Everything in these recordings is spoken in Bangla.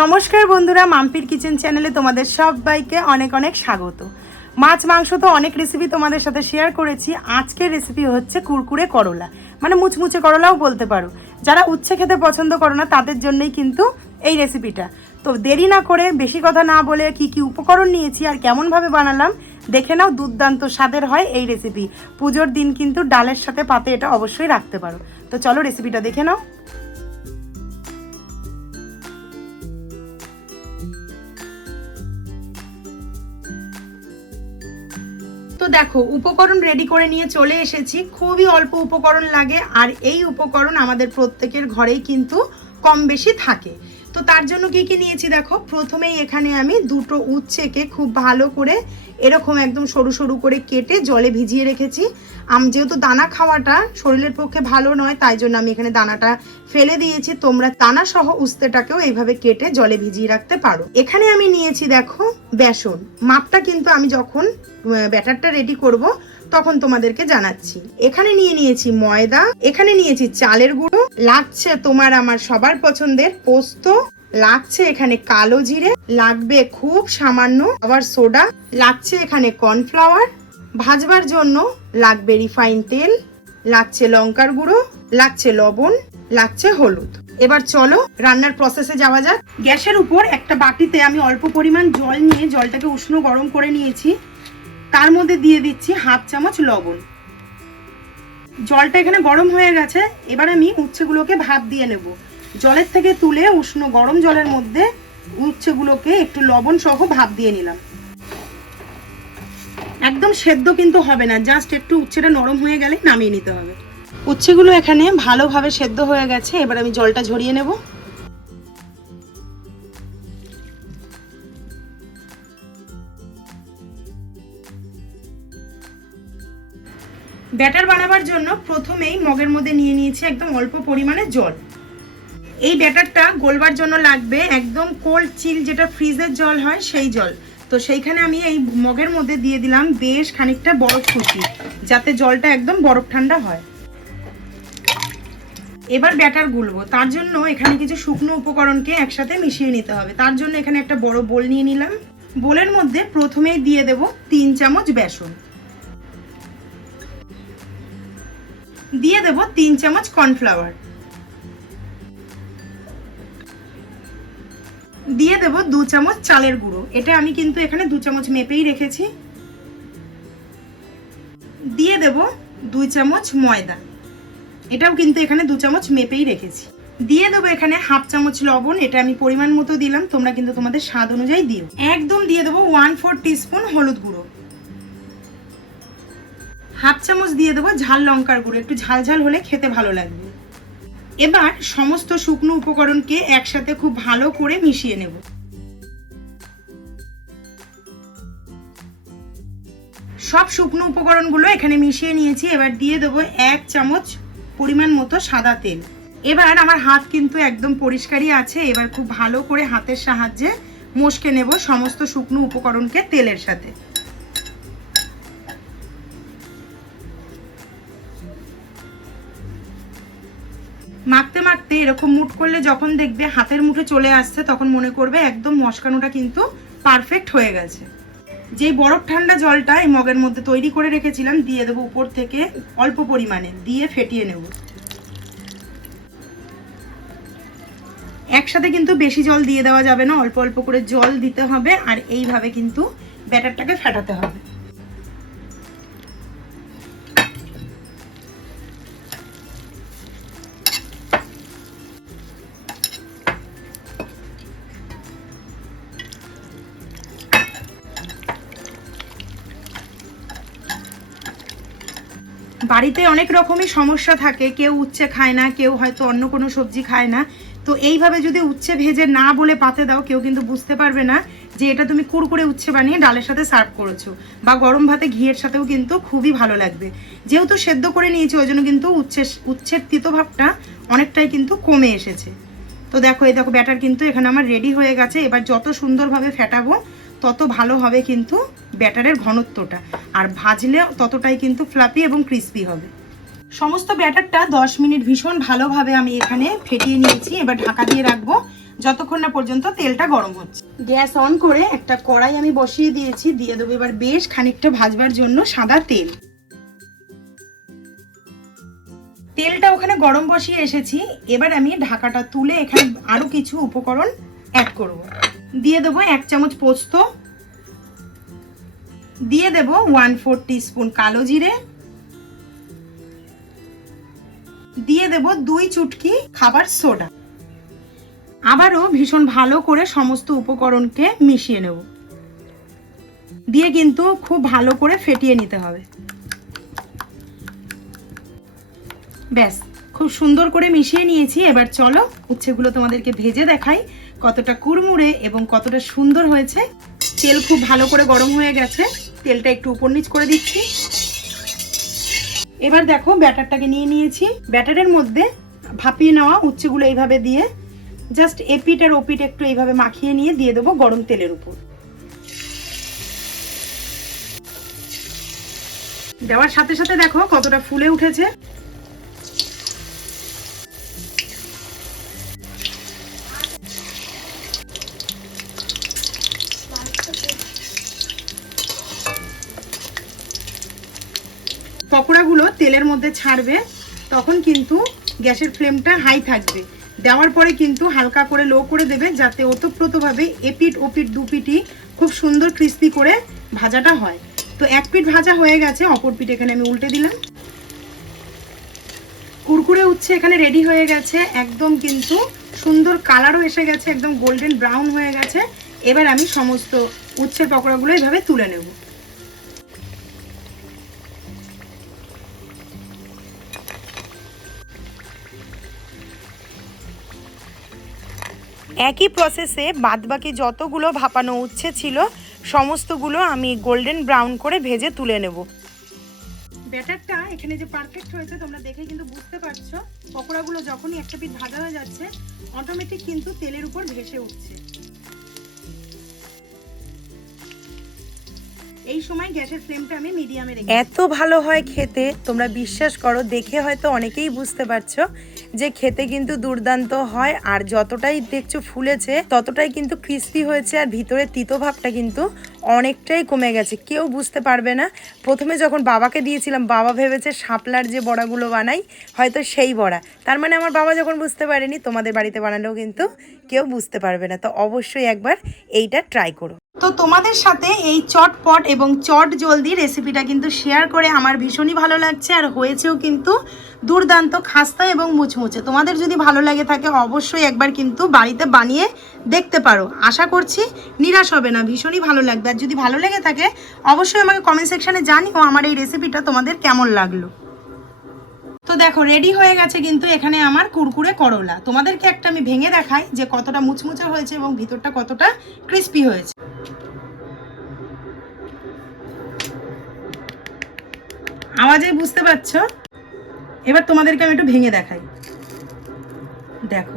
নমস্কার বন্ধুরা, মাম্পির কিচেন চ্যানেলে তোমাদের সবাইকে অনেক অনেক স্বাগত। মাছ, মাংস তো অনেক রেসিপি তোমাদের সাথে শেয়ার করেছি। আজকের রেসিপি হচ্ছে কুরকুরে করলা। মানে মুচমুচে করলাও বলতে পারো। যারা উচ্ছে খেতে পছন্দ করো না, তাদের জন্যই কিন্তু এই রেসিপিটা তো দেরি না করে, বেশি কথা না বলে কি কি উপকরণ নিয়েছি আর কেমনভাবে বানালাম, দেখে নাও দুর্দান্ত স্বাদের হয় এই রেসিপি পুজোর দিন কিন্তু ডালের সাথে পাতে এটা অবশ্যই রাখতে পারো। তো চলো রেসিপিটা দেখে নাও। তো দেখো, উপকরণ রেডি করে নিয়ে চলে এসেছি। খুবই অল্প উপকরণ লাগে, আর এই উপকরণ আমাদের প্রত্যেকের ঘরেই কিন্তু কম বেশি থাকে। তো তার জন্য কি কি নিয়েছি দেখো? প্রথমেই এখানে আমি দুটো উচ্ছেকে খুব ভালো করে এরকম একদম সরু সরু করে কেটে জলে ভিজিয়ে রেখেছি। আম, যেহেতু দানা খাওয়াটা শরীরের পক্ষে ভালো নয়, তাই জন্য আমি এখানে দানাটা ফেলে দিয়েছি। তোমরা দানা সহ উস্তেটাকেও এইভাবে কেটে জলে ভিজিয়ে রাখতে পারো। এখানে আমি নিয়েছি দেখো বেসন। মাপটা কিন্তু আমি যখন ব্যাটারটা রেডি করব, তখন তোমাদেরকে জানাচ্ছি। এখানে নিয়ে নিয়েছি ময়দা, এখানে নিয়েছি চালের গুঁড়ো। লাগছে তোমার আমার সবার পছন্দের পোস্ত লাগছে এখানে কালো জিরে, লাগবে খুব সামান্য আবার সোডা, লাগছে এখানে কর্নফ্লাওয়ার, ভাজবার জন্য লাগবে রিফাইন তেল, লাগছে লঙ্কার গুঁড়ো, লাগছে লবণ, লাগছে হলুদ। এবার চলো রান্নার প্রসেসে যাওয়া যাক। গ্যাসের উপর একটা বাটিতে আমি অল্প পরিমাণ জল নিয়ে জলটাকে উষ্ণ গরম করে নিয়েছি। তার মধ্যে দিয়ে দিচ্ছি হাফ চামচ লবণ। জলটা এখানে গরম হয়ে গেছে। এবার আমি উচ্ছেগুলোকে ভাপ দিয়ে নেব। জলের থেকে তুলে উষ্ণ গরম জলের মধ্যে উচ্ছেগুলোকে একটু লবণ সহ ভাপ দিয়ে নিলাম। একদম সেদ্ধ কিন্তু হবে না, জাস্ট একটু উচ্ছেটা নরম হয়ে গেলে নামিয়ে নিতে হবে। উচ্ছেগুলো এখানে ভালোভাবে সেদ্ধ হয়ে গেছে, এবার আমি জলটা ঝরিয়ে নেব। ব্যাটার বানাবার জন্য প্রথমেই মগের মধ্যে নিয়ে নিয়েছি একদম অল্প পরিমাণে জল। এই ব্যাটারটা গোলবার জন্য লাগবে একদম কোল্ড চিল যেটা ফ্রিজের জল হয় সেই জল। তো সেইখানে আমি এই মগের মধ্যে দিয়ে দিলাম বেশ খানিকটা বরফ কুচি, যাতে জলটা একদম বরফ ঠান্ডা হয়। এবার ব্যাটার গুলবো, তার জন্য এখানে কিছু শুকনো উপকরণকে একসাথে মিশিয়ে নিতে হবে। তার জন্য এখানে একটা বড় বোল নিয়ে নিলাম। বোলের মধ্যে প্রথমেই দিয়ে দেব তিন চামচ বেসন। দিয়ে দেব তিন চামচ কর্নফ্লাওয়ার। দিয়ে দেব দু চামচ চালের গুঁড়ো। এটা আমি কিন্তু এখানে দু চামচ মেপেই রেখেছি। দিয়ে দেব দুই চামচ ময়দা। এটাও কিন্তু এখানে দু চামচ মেপেই রেখেছি। দিয়ে দেবো এখানে হাফ চামচ লবণ, এটা আমি পরিমাণ মতো দিলাম, তোমরা কিন্তু তোমাদের স্বাদ অনুযায়ী দিও। একদম দিয়ে দেবো ওয়ান ফোর টিস্পুন হলুদ গুঁড়ো। হাফ চামচ দিয়ে দেবো ঝাল লঙ্কার গুঁড়ো, একটু ঝাল ঝাল হলে খেতে ভালো লাগবে। এবার সমস্ত শুকনো উপকরণকে একসাথে খুব ভালো করে মিশিয়ে নেব। সব শুকনো উপকরণগুলো এখানে মিশিয়ে নিয়েছি, এবার দিয়ে দেবো এক চামচ পরিমাণ মতো সাদা তেল। এবার আমার হাত কিন্তু একদম পরিষ্কারই আছে, এবার খুব ভালো করে হাতের সাহায্যে মশকে নেব সমস্ত শুকনো উপকরণকে তেলের সাথে। মাখতে মাখতে এরকম মুট করলে যখন দেখবে হাতের মুঠে চলে আসছে, তখন মনে করবে একদম মশকানোটা কিন্তু পারফেক্ট হয়ে গেছে। যে বরফ ঠান্ডা জলটা এই মগের মধ্যে তৈরি করে রেখেছিলাম, দিয়ে দেবো উপর থেকে অল্প পরিমাণে, দিয়ে ফেটিয়ে নেব। একসাথে কিন্তু বেশি জল দিয়ে দেওয়া যাবে না, অল্প অল্প করে জল দিতে হবে, আর এইভাবে কিন্তু ব্যাটারটাকে ফেটাতে হবে। বাড়িতে অনেক রকমই সমস্যা থাকে। কেউ উচ্ছে খায় না, কেউ হয়তো অন্য কোনো সবজি খায় না। তো এইভাবে যদি উচ্ছে ভেজে না বলে পাতে দাও, কেউ কিন্তু বুঝতে পারবে না যে এটা তুমি কুড়কুড়ে উচ্ছে বানিয়ে ডালের সাথে সার্ভ করেছ। বা গরম ভাতে ঘিয়ের সাথেও কিন্তু খুবই ভালো লাগবে। যেহেতু সেদ্ধ করে নিয়েছি, ওই জন্য কিন্তু উচ্ছে, উচ্ছের তিতভাবটা অনেকটাই কিন্তু কমে এসেছে। তো দেখো, এই দেখো ব্যাটার কিন্তু এখানে আমার রেডি হয়ে গেছে। এবার যত সুন্দরভাবে ফেটাবো তত ভালো হবে কিন্তু ব্যাটারের ঘনত্বটা। আর ভাজলে ততটাই কিন্তু ফ্লাপি এবং ক্রিস্পি হবে। সমস্ত ব্যাটারটা দশ মিনিট ভীষণ ভালোভাবে আমি এখানে ফেটিয়ে নিয়েছি, এবার ঢাকা দিয়ে রাখব। যতক্ষণ না পর্যন্ত তেলটা গরম হচ্ছে। গ্যাস অন করে একটা কড়াই আমি বসিয়ে দিয়েছি, দিয়ে দেবো এবার বেশ খানিকটা ভাজবার জন্য সাদা তেল। তেলটা ওখানে গরম বসিয়ে এসেছি। এবার আমি ঢাকাটা তুলে এখানে আরও কিছু উপকরণ অ্যাড করব। দিয়ে দেবো এক চামচ পোস্ত। দিয়ে দেব ওয়ান ফোর স্পুন কালো জিরে। দিয়ে দেব দুই চুটকি খাবার সোডা। আবারও ভীষণ ভালো করে সমস্ত উপকরণকে মিশিয়ে নেব। দিয়ে কিন্তু খুব ভালো করে ফেটিয়ে নিতে হবে। ব্যাস, খুব সুন্দর করে মিশিয়ে নিয়েছি। এবার চলো উচ্ছেগুলো তোমাদেরকে ভেজে দেখাই। কতটা কুড়মুড়ে এবং কতটা সুন্দর হয়েছে। তেল খুব ভালো করে গরম হয়ে গেছে। তেলটা একটু উপর নিচ করে দিচ্ছি। এবার দেখো, ব্যাটারটাকে নিয়ে নিয়েছি। ব্যাটারের মধ্যে ভাপিয়ে নেওয়া উচ্ছেগুলো এইভাবে দিয়ে জাস্ট এপিট আর ওপিট একটু এইভাবে মাখিয়ে নিয়ে দিয়ে দেবো গরম তেলের উপর। দেওয়ার সাথে সাথে দেখো কতটা ফুলে উঠেছে। তেলের মধ্যে ছাড়বে, তখন কিন্তু গ্যাসের ফ্লেমটা হাই থাকবে। দেওয়ার পরে কিন্তু হালকা করে লো করে দেবে, যাতে ওতপ্রোতভাবে এপিট ওপিট দুপিটি খুব সুন্দর ক্রিস্পি করে ভাজাটা হয়। তো এক পিঠ ভাজা হয়ে গেছে, অপর পিঠ এখানে আমি উল্টে দিলাম। কুরকুরে উচ্ছে এখানে রেডি হয়ে গেছে, একদম কিন্তু সুন্দর কালারও এসে গেছে, একদম গোল্ডেন ব্রাউন হয়ে গেছে। এবার আমি সমস্ত উচ্ছের পকোড়াগুলো এইভাবে তুলে নেব। একই প্রসেসে বাদবাকি যতগুলো ভাপানো উচ্ছে ছিল সমস্তগুলো আমি গোল্ডেন ব্রাউন করে ভেজে তুলে নেব। ব্যাটারটা এখানে যে পারফেক্ট হয়েছে তোমরা দেখে কিন্তু বুঝতে পারছ। পকোড়াগুলো যখনই একটা পিঠ ভাজা হয়ে যাচ্ছে অটোমেটিক কিন্তু তেলের উপর ভেসে উঠছে। এই সময় গ্যাসের ফ্লেমটা আমি মিডিয়ামে রেখে এত ভালো হয় খেতে তোমরা বিশ্বাস করো দেখে হয়তো অনেকেই বুঝতে পারছ। যে খেতে কিন্তু দুর্দান্ত হয়, আর যতটাই দেখছ ফুলেছে, ততটাই কিন্তু ক্রিস্পি হয়েছে, আর ভিতরে তিতো ভাবটা কিন্তু অনেকটাই কমে গেছে, কেউ বুঝতে পারবে না। প্রথমে যখন বাবাকে দিয়েছিলাম, বাবা ভেবেছে শাপলার যে বড়াগুলো বানাই, হয়তো সেই বড়া। তার মানে আমার বাবা যখন বুঝতে পারেনি, তোমাদের বাড়িতে বানালেও কিন্তু কেউ বুঝতে পারবে না। তো অবশ্যই একবার এইটা ট্রাই করো। তো তোমাদের সাথে এই চটপট এবং চট জলদি রেসিপিটা কিন্তু শেয়ার করে আমার ভীষণই ভালো লাগছে আর হয়েছেও কিন্তু দুর্দান্ত খাস্তা এবং মুচমুচে। তোমাদের যদি ভালো লাগে থাকে, অবশ্যই একবার কিন্তু বাড়িতে বানিয়ে দেখতে পারো। আশা করছি নিরাশ হবে না। ভীষণই ভালো লাগবে। আর যদি ভালো লেগে থাকে, অবশ্যই আমাকে কমেন্ট সেকশনে জানিও আমার এই রেসিপিটা তোমাদের কেমন লাগল। তো দেখো রেডি হয়ে গেছে কিন্তু এখানে আমার কুরকুরে করলা। তোমাদেরকে একটা আমি ভেঙে দেখাই যে কতটা মুচমুচে হয়েছে এবং ভিতরটা কতটা ক্রিস্পি হয়েছে। আওয়াজে বুঝতে পারছ? এবার তোমাদেরকে আমি একটু ভেঙে দেখাই। দেখো,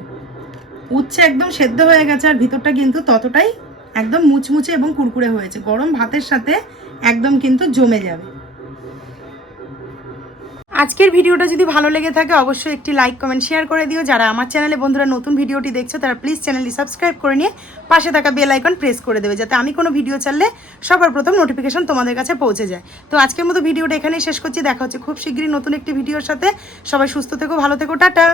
উচ্ছে একদম সেদ্ধ হয়ে গেছে আর ভিতরটা কিন্তু ততটাই একদম মুচমুচে এবং কুরকুরে হয়েছে। গরম ভাতের সাথে একদম কিন্তু জমে যাবে। আজকের ভিডিওটা যদি ভালো লেগে থাকে, অবশ্যই একটি লাইক কমেন্ট শেয়ার করে দিও। যারা আমার চ্যানেলে বন্ধুরা নতুন ভিডিওটি দেখছ, তারা প্লিজ চ্যানেলটি সাবস্ক্রাইব করে নিয়ে পাশে থাকা বেল আইকন প্রেস করে দেবে, যাতে আমি কোনো ভিডিও চাললে সবার প্রথম নোটিফিকেশন তোমাদের কাছে পৌঁছে যায়। তো আজকের মতো ভিডিওটা এখানেই শেষ করছি। দেখা হচ্ছে খুব শীঘ্রই নতুন একটি ভিডিওর সাথে। সবাই সুস্থ থেকো, ভালো থেকো, টাটা!